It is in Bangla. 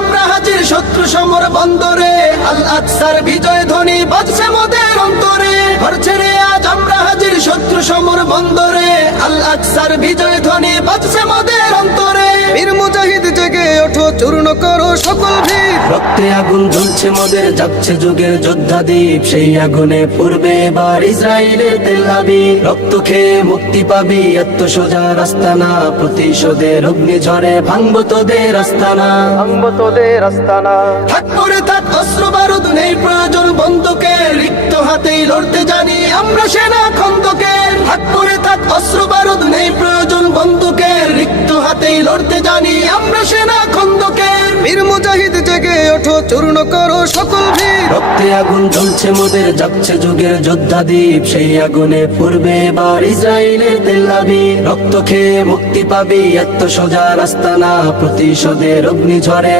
আমরা হাজির শত্রু সমর বন্দরে, আল আকসার বিজয় ধ্বনি বাজছে মোদের অন্তরে। ঘর ছেড়ে আজ আমরা হাজির শত্রু সমর বন্দরে, আল আকসার বিজয় ধ্বনি বাজছে মোদের অন্তরে। বীর মুজাহিদ জেগে ওঠো, চূর্ণ করো সকল ভিড়। রক্তে আগুন জ্বলছে মোদের, যাচ্ছে যুগের যোদ্ধা দ্বীপ। সেই আগুনে পূর্বে এবার ইসরায়েলের তেল আবিব। রক্ত খেয়ে মুক্তি পাবি, এত সোজা রাস্তা না। প্রতিশোধের অগ্নিঝড়ে ভাঙবো তোদের আস্তানা, ভাঙবো তোদের আস্তানা। থাক পড়ে থাক অস্ত্র বারুদ, নেই প্রয়োজন বন্দুকের। রিক্ত হাতেই লড়তে জানি আমরা সেনা খন্দকের। থাক পড়ে থাক অস্ত্র বারুদ, নেই প্রয়োজন বন্দুকের। রিক্ত হাতেই লড়তে জানি আমরা সেনা খন্দকের। বীর মুজাহিদ জেগে ওঠো, চূর্ণ করো সকল ভিড়। রক্তে আগুন জ্বলছে মোদের, যাচ্ছে যুগের যোদ্ধা দ্বীপ। সেই আগুনে পূর্বে এবার ইসরায়েলের তেল আবিব। রক্ত খেয়ে মুক্তি পাবি, এত সোজা রাস্তা না। প্রতিশোধের অগ্নিঝড়ে